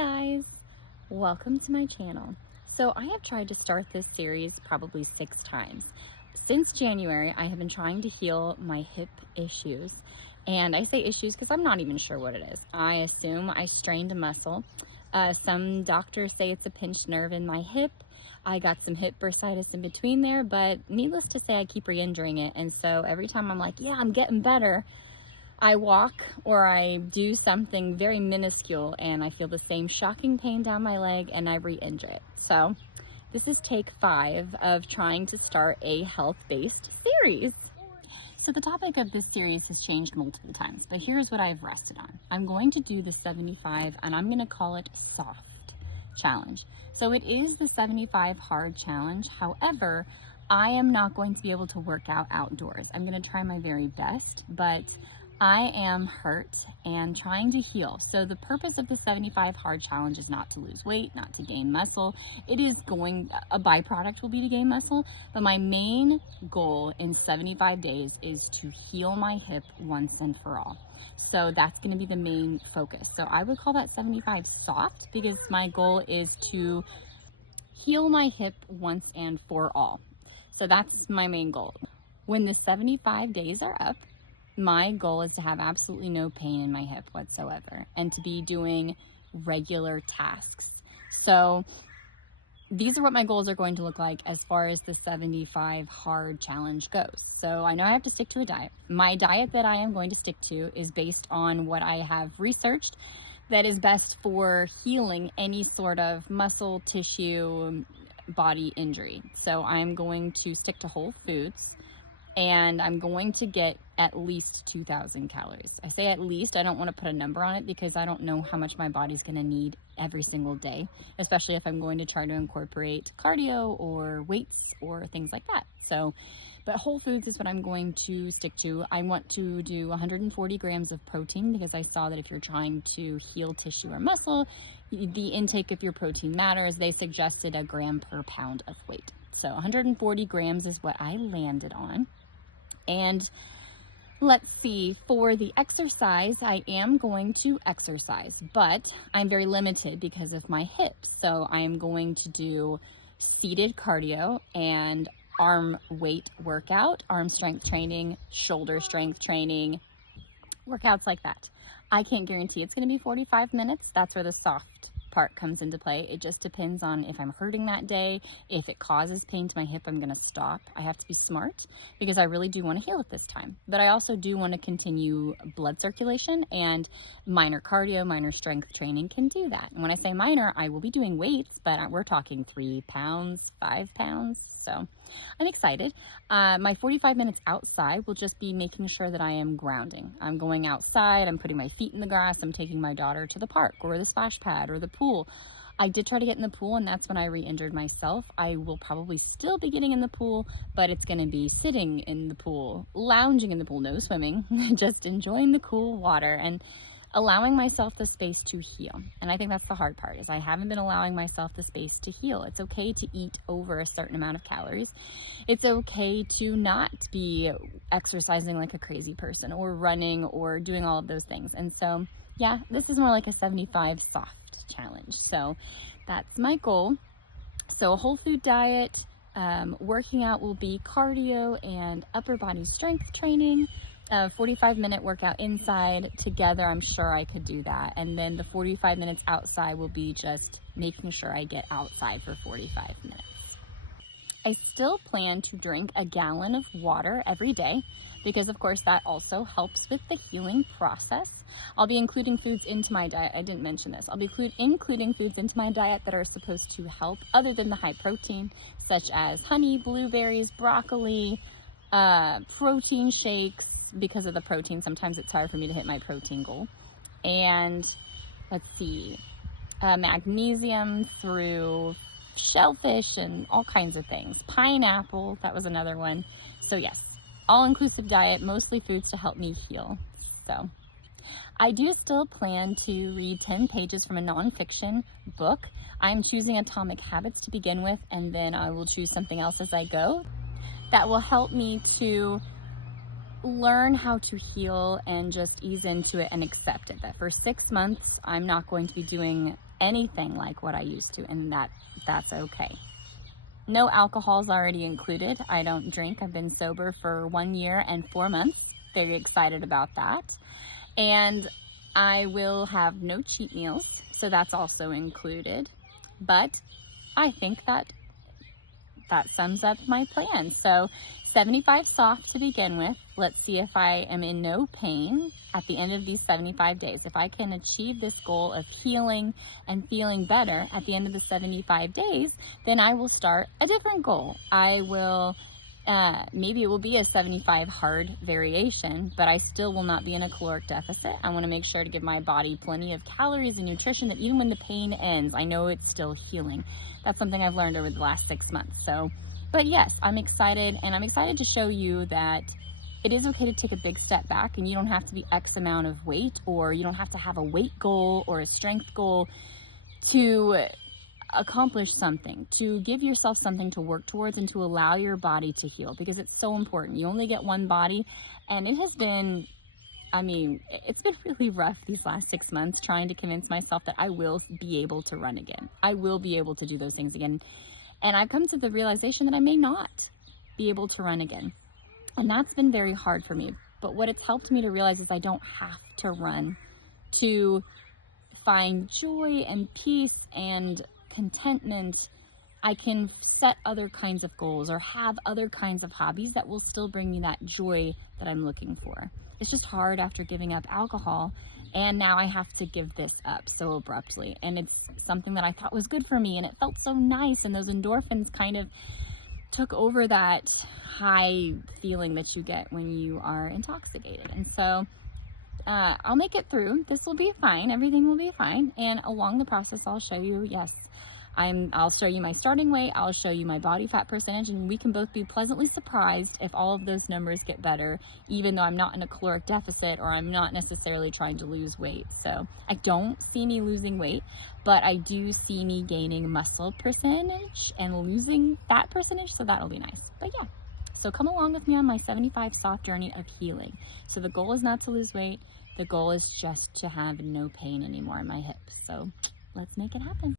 guys, welcome to my channel. So I have tried to start this series probably 6 times. Since January, I have been trying to heal my hip issues. And I say issues because I'm not even sure what it is. I assume I strained a muscle. Some doctors say it's a pinched nerve in my hip. I got some hip bursitis in between there, but needless to say, I keep re-injuring it. And so every time I'm like, yeah, I'm getting better, I walk or I do something very minuscule and I feel the same shocking pain down my leg and I re-injure it. So this is take 5 of trying to start a health-based series. So the topic of this series has changed multiple times, but here's what I've rested on. I'm going to do the 75 and I'm going to call it soft challenge. So it is the 75 hard challenge. However, I am not going to be able to work out outdoors. I'm going to try my very best, but I am hurt and trying to heal. So the purpose of the 75 hard challenge is not to lose weight, not to gain muscle. It is a byproduct will be to gain muscle, but my main goal in 75 days is to heal my hip once and for all. So that's going to be the main focus. So I would call that 75 soft because my goal is to heal my hip once and for all. So that's my main goal. When the 75 days are up, my goal is to have absolutely no pain in my hip whatsoever and to be doing regular tasks. So these are what my goals are going to look like as far as the 75 hard challenge goes. So I know I have to stick to a diet. My diet that I am going to stick to is based on what I have researched that is best for healing any sort of muscle, tissue, body injury. So I'm going to stick to whole foods. And I'm going to get at least 2,000 calories. I say at least, I don't want to put a number on it because I don't know how much my body's going to need every single day, especially if I'm going to try to incorporate cardio or weights or things like that. So, but whole foods is what I'm going to stick to. I want to do 140 grams of protein because I saw that if you're trying to heal tissue or muscle, the intake of your protein matters. They suggested a gram per pound of weight. So 140 grams is what I landed on. And let's see, for the exercise, I am going to exercise, but I'm very limited because of my hips. So I am going to do seated cardio and arm weight workout, arm strength training, shoulder strength training, workouts like that. I can't guarantee it's going to be 45 minutes. That's where the soft part comes into play. It just depends on if I'm hurting that day. If it causes pain to my hip, I'm going to stop. I have to be smart because I really do want to heal at this time. But I also do want to continue blood circulation, and minor cardio, minor strength training can do that. And when I say minor, I will be doing weights, but we're talking 3 pounds, 5 pounds. So I'm excited. My 45 minutes outside will just be making sure that I am grounding. I'm going outside, I'm putting my feet in the grass, I'm taking my daughter to the park or the splash pad or the pool. I did try to get in the pool and that's when I re-injured myself. I will probably still be getting in the pool, but it's going to be sitting in the pool, lounging in the pool, no swimming, just enjoying the cool water and allowing myself the space to heal. And I think that's the hard part, is I haven't been allowing myself the space to heal. It's okay to eat over a certain amount of calories. It's okay to not be exercising like a crazy person or running or doing all of those things. And so, yeah, this is more like a 75 soft challenge. So that's my goal. So a whole food diet, working out will be cardio and upper body strength training. 45-minute workout inside together, I'm sure I could do that. And then the 45 minutes outside will be just making sure I get outside for 45 minutes. I still plan to drink a gallon of water every day because, of course, that also helps with the healing process. I'll be including foods into my diet. I didn't mention this. I'll be including foods into my diet that are supposed to help other than the high protein, such as honey, blueberries, broccoli, protein shakes. Because of the protein, sometimes it's hard for me to hit my protein goal. And let's see, magnesium through shellfish and all kinds of things. Pineapple, that was another one. So yes, all-inclusive diet, mostly foods to help me heal. So I do still plan to read 10 pages from a nonfiction book. I'm choosing Atomic Habits to begin with, and then I will choose something else as I go that will help me to learn how to heal and just ease into it and accept it. That for 6 months, I'm not going to be doing anything like what I used to, and that's okay. No alcohol is already included. I don't drink. I've been sober for 1 year and 4 months. Very excited about that. And I will have no cheat meals, so that's also included. But I think that sums up my plan. So 75 soft to begin with. Let's see if I am in no pain at the end of these 75 days. If I can achieve this goal of healing and feeling better at the end of the 75 days, then I will start a different goal. I will, maybe it will be a 75 hard variation, but I still will not be in a caloric deficit. I want to make sure to give my body plenty of calories and nutrition that even when the pain ends, I know it's still healing. That's something I've learned over the last 6 months. So, but yes, I'm excited, and I'm excited to show you that it is okay to take a big step back, and you don't have to be X amount of weight, or you don't have to have a weight goal or a strength goal to accomplish something, to give yourself something to work towards and to allow your body to heal, because it's so important. You only get one body, and it has been, it's been really rough these last 6 months trying to convince myself that I will be able to run again. I will be able to do those things again. And I've come to the realization that I may not be able to run again. And that's been very hard for me. But what it's helped me to realize is I don't have to run to find joy and peace and contentment. I can set other kinds of goals or have other kinds of hobbies that will still bring me that joy that I'm looking for. It's just hard after giving up alcohol, and now I have to give this up so abruptly. And it's something that I thought was good for me, and it felt so nice, and those endorphins kind of took over that high feeling that you get when you are intoxicated. And so I'll make it through. This will be fine. Everything will be fine. And along the process, I'll show you, yes, I'll show you my starting weight, I'll show you my body fat percentage, and we can both be pleasantly surprised if all of those numbers get better, even though I'm not in a caloric deficit or I'm not necessarily trying to lose weight. So I don't see me losing weight, but I do see me gaining muscle percentage and losing fat percentage, so that'll be nice. But yeah, so come along with me on my 75 soft journey of healing. So the goal is not to lose weight, the goal is just to have no pain anymore in my hips. So let's make it happen.